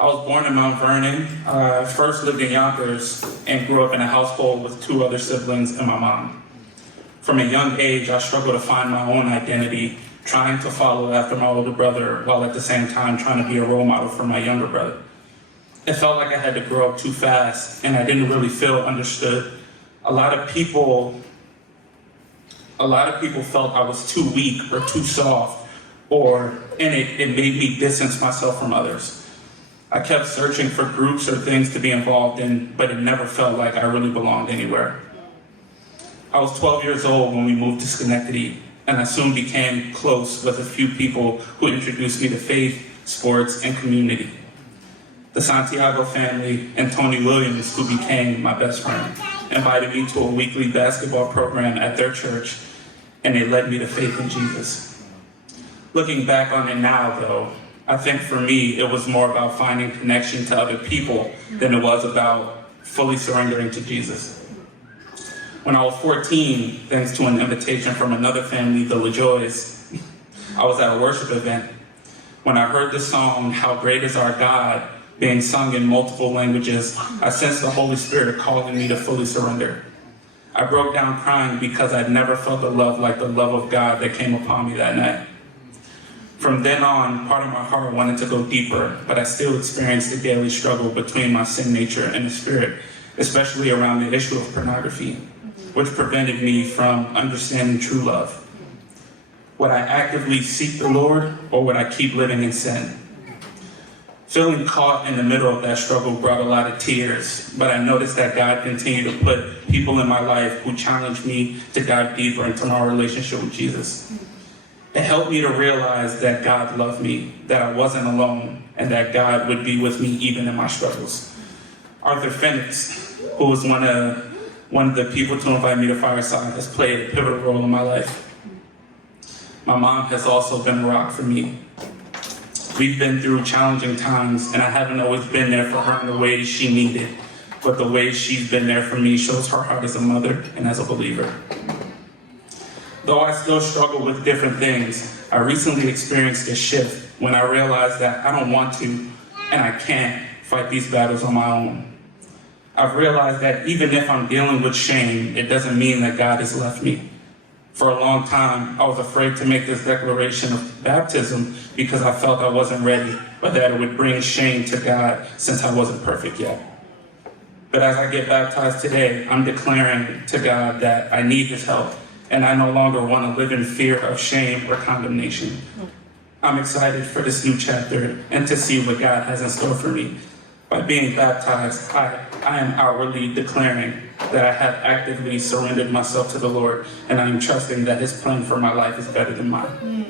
I was born in Mount Vernon. I first lived in Yonkers and grew up in a household with 2 other siblings and my mom. From a young age, I struggled to find my own identity, trying to follow after my older brother while at the same time trying to be a role model for my younger brother. It felt like I had to grow up too fast and I didn't really feel understood. A lot of people felt I was too weak or too soft, and it made me distance myself from others. I kept searching for groups or things to be involved in, but it never felt like I really belonged anywhere. I was 12 years old when we moved to Schenectady, and I soon became close with a few people who introduced me to faith, sports, and community. The Santiago family and Tony Williams, who became my best friend, invited me to a weekly basketball program at their church, and it led me to faith in Jesus. Looking back on it now, though, I think for me, it was more about finding connection to other people than it was about fully surrendering to Jesus. When I was 14, thanks to an invitation from another family, the LaJoys, I was at a worship event. When I heard the song, "How Great Is Our God," being sung in multiple languages, I sensed the Holy Spirit calling me to fully surrender. I broke down crying because I'd never felt a love like the love of God that came upon me that night. From then on, part of my heart wanted to go deeper, but I still experienced a daily struggle between my sin nature and the spirit, especially around the issue of pornography, which prevented me from understanding true love. Would I actively seek the Lord, or would I keep living in sin? Feeling caught in the middle of that struggle brought a lot of tears, but I noticed that God continued to put people in my life who challenged me to dive deeper into my relationship with Jesus. It helped me to realize that God loved me, that I wasn't alone, and that God would be with me even in my struggles. Arthur Phoenix, who was one of the people to invite me to Fireside, has played a pivotal role in my life. My mom has also been a rock for me. We've been through challenging times, and I haven't always been there for her in the ways she needed, but the way she's been there for me shows her heart as a mother and as a believer. Though I still struggle with different things, I recently experienced a shift when I realized that I don't want to, and I can't, fight these battles on my own. I've realized that even if I'm dealing with shame, it doesn't mean that God has left me. For a long time, I was afraid to make this declaration of baptism because I felt I wasn't ready, or that it would bring shame to God since I wasn't perfect yet. But as I get baptized today, I'm declaring to God that I need His help, and I no longer want to live in fear of shame or condemnation. I'm excited for this new chapter and to see what God has in store for me. By being baptized, I am outwardly declaring that I have actively surrendered myself to the Lord, and I am trusting that His plan for my life is better than mine.